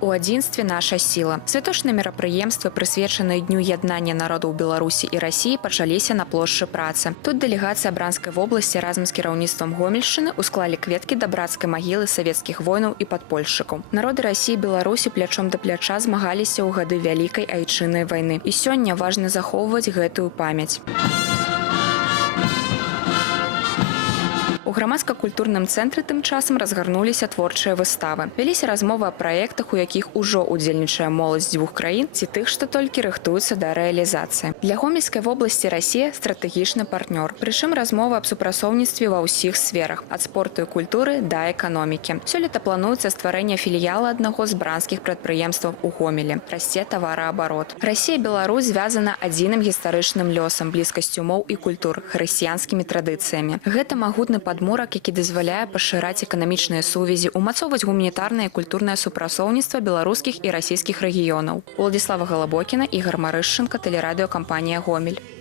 У адзінстве наша сіла. Святочныя мерапрыемствы, прысвечаныя дню яднання народаў Беларусі і Расіі, пачаліся на плошчы Працы. Тут дэлегацыя Бранскай вобласці разам з кіраўніцтвам Гомельшчыны усклалі кветкі да брацкай магілы савецкіх воінаў і падпольшчыкаў. Народы Расіі і Беларусі плячом да пляча змагаліся ў гады вялікай айчыннай вайны. І сёння важна захоўваць гэтую памяць. У грамадска-культурным цэнтры тым часам разгарнуліся творчыя выставы. Вяліся размовы аб праектах, у якіх ужо удзельнічае моладзь дзвюх краін, ці тых, што толькі рыхтуюцца да рэалізацыі. Для Гомельскай вобласці Расія стратэгічны партнёр. Прычым размовы аб супрацоўніцтве ва ўсіх сферах, ад спорту і культуры да эканомікі. Сёлета плануецца стварэнне філіяла аднаго з бранскіх прадпрыемстваў у Гомелі. Расце тавараабарот. Расія і Беларусь звязана адзіным гістарычным лёсам, блізкасцю моў і культур, хрысціянскімі традыцыямі. Гэта магутны падмурак, які дазваляе пашыраць эканамічныя сувязі, умацоўваць гуманітарнае і культурнае супрацоўніцтва беларускіх і расійскіх рэгіёнаў. Уладзіслава Галабокіна, Ігар Марышченка, тэлерадыёкампанія «Гомель».